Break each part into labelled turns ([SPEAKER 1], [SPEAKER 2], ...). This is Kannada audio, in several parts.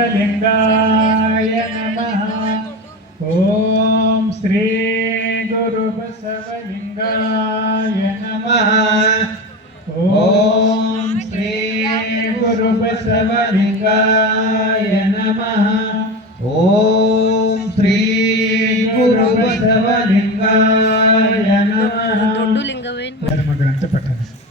[SPEAKER 1] लिङ्गाय नमः ॐ श्री गुरुबसवलिङ्गाय नमः ॐ श्री गुरुबसवलिङ्गाय नमः
[SPEAKER 2] ॐ
[SPEAKER 3] श्री गुरुबसवलिङ्गाय
[SPEAKER 1] नमः पठनम्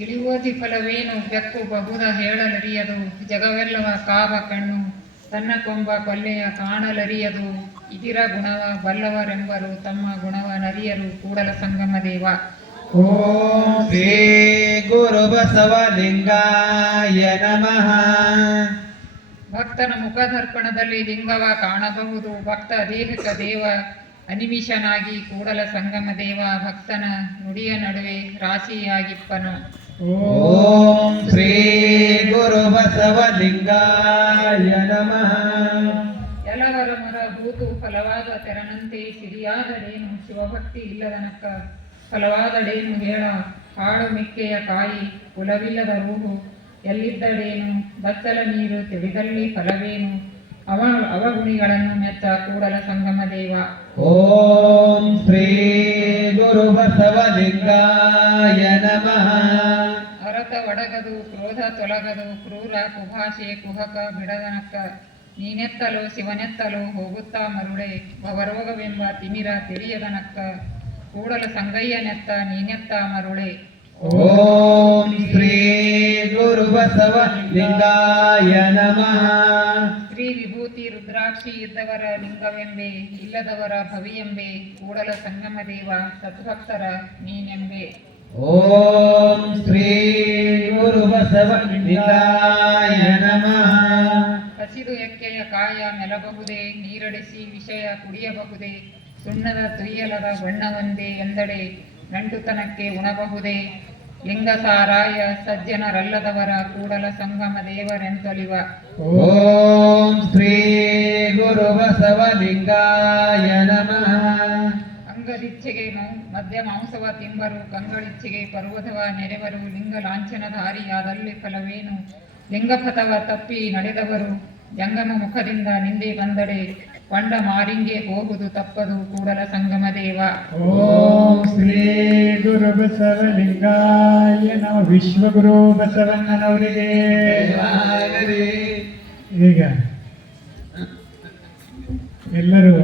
[SPEAKER 4] ಇಳಿವೋದಿ ಫಲವೇನು? ಬೆಕ್ಕು ಬಹುದ ಹೇಳಲರಿಯದು. ಜಗವೆಲ್ಲವ ಕಾವ ಕಣ್ಣು. ತನ್ನ ಕೊಂಬ ಕೊಲ್ಲೆಯ ಕಾಣಲರಿಯದು. ಇದಿರ ಗುಣವ ಬಲ್ಲವರೆಂಬರು ತಮ್ಮ ಗುಣವ ನರಿಯರು ಕೂಡಲ ಸಂಗಮ ದೇವ.
[SPEAKER 2] ಓಂ ಶ್ರೀ ಗುರು ಬಸವಲಿಂಗಾಯ ನಮಃ.
[SPEAKER 4] ಭಕ್ತನ ಮುಖದರ್ಪಣದಲ್ಲಿ ಲಿಂಗವ ಕಾಣಬಹುದು. ಭಕ್ತ ದೇಹಕ ದೇವ. ಅನಿಮಿಷನಾಗಿ ಕೂಡಲ ಸಂಗಮ ದೇವ ಭಕ್ತನ ನುಡಿಯ ನಡುವೆ ರಾಶಿಯಾಗಿಪ್ಪನು.
[SPEAKER 2] ಓಂ ಶ್ರೀ ಗುರು ಬಸವಲಿಂಗಾಯ ನಮಃ.
[SPEAKER 4] ಎಲ್ಲವರ ಮರ ಭೂತು ಫಲವಾದ ತೆರನಂತೆ ಸಿರಿಯಾದಡೇನು ಶಿವಭಕ್ತಿ ಇಲ್ಲದನಕ್ಕ. ಫಲವಾದಡೇನು ಹೇಳ ಹಾಳು ಮಿಕ್ಕೆಯ ಕಾಯಿ ಕುಲವಿಲ್ಲದ ರೂಹು ಎಲ್ಲಿದ್ದಡೇನು ಬಚ್ಚಲ ನೀರು ತಿಳಿದಲ್ಲಿ ಫಲವೇನು? ಅವ ಅವಗುಣಿಗಳನ್ನು ಮೆಚ್ಚ ಕೂಡಲ ಸಂಗಮ ದೇವ.
[SPEAKER 2] ಓಂ ಶ್ರೀ ಗುರು ಬಸವಲಿಂಗಾಯ ನಮಃ.
[SPEAKER 4] ಅರತ ಒಡಗದು ಕ್ರೋಧ ತೊಲಗದು ಕ್ರೂರ ಕುಭಾಷೆ ಕುಹಕ ಬಿಡದನಕ್ಕ. ನೀನೆತ್ತಲು ಶಿವನೆತ್ತಲು ಹೋಗುತ್ತಾ ಮರುಳೆ ಭವರೋಗವೆಂಬ ತಿಮಿರ ತಿಳಿಯದನಕ್ಕ. ಕೂಡಲ ಸಂಗಯ್ಯನೆತ್ತ ನೀನೆತ್ತ ಮರುಳೆ
[SPEAKER 2] ಓಂ ಶ್ರೀ ಗುರುಬಸವ ಬಸವಲಿಂಗಾಯ ನಮಃ.
[SPEAKER 4] ಶ್ರೀ ವಿಭೂತಿ ರುದ್ರಾಕ್ಷಿ ಇದ್ದವರ ಲಿಂಗವೆಂಬೆ ಇಲ್ಲದವರ ಭವಿಯೆಂಬೆ ಕೂಡಲ ಸಂಗಮ ದೇವ ಸದ್ಭಕ್ತರ ನೀನೆಂಬೆ
[SPEAKER 2] ಓಂ ಶ್ರೀ ಗುರುಬಸವ ಬಸವಲಿಂಗಾಯ ನಮಃ.
[SPEAKER 4] ಹಸಿದು ಎಕ್ಕೆಯ ಕಾಯ ನೆಲಬಹುದೇ ನೀರಡಿಸಿ ವಿಷಯ ಕುಡಿಯಬಹುದೇ ಸುಣ್ಣದ ತುಯ್ಯಲದ ಬಣ್ಣವೊಂದೇ ಎಂದಡೆ ಗಂಟುತನಕ್ಕೆ ಉಣಬಹುದೇ? ಲಿಂಗಸಾರಾಯ ಸಜ್ಜನರಲ್ಲದವರ ಕೂಡಲ ಸಂಗಮ ದೇವರೆಂತೊಲಿವ.
[SPEAKER 2] ಓಂ ಶ್ರೀ ಗುರು ಬಸವಲಿಂಗಾಯ ನಮಃ.
[SPEAKER 4] ಅಂಗದಿಚ್ಛೆಗೆ ಮಧ್ಯ ಮಾಂಸವ ತಿಂಬರು ಕಂಗಳಿಚ್ಛೆಗೆ ಪರ್ವತವ ನೆರೆವರು ಲಿಂಗ ಲಾಂಛನಧಾರಿಯಾದಲ್ಲಿ ಫಲವೇನು? ಲಿಂಗಪಥವ ತಪ್ಪಿ ನಡೆದವರು ಜಂಗಮ ಮುಖದಿಂದ ನಿಂದೆ ಬಂದಡೆ. ಕೊಂಡ ಮಾರಿಂಗೆ ಹೋಗುದು ತಪ್ಪದು ಕೂಡಲ ಸಂಗಮ ದೇವ
[SPEAKER 1] ಓಂ ಶ್ರೀ ಗುರು ಬಸವಲಿಂಗಾಯ ನಮ. ವಿಶ್ವಗುರು ಬಸವಣ್ಣನವರಿಗೆ. ಈಗ ಎಲ್ಲರೂ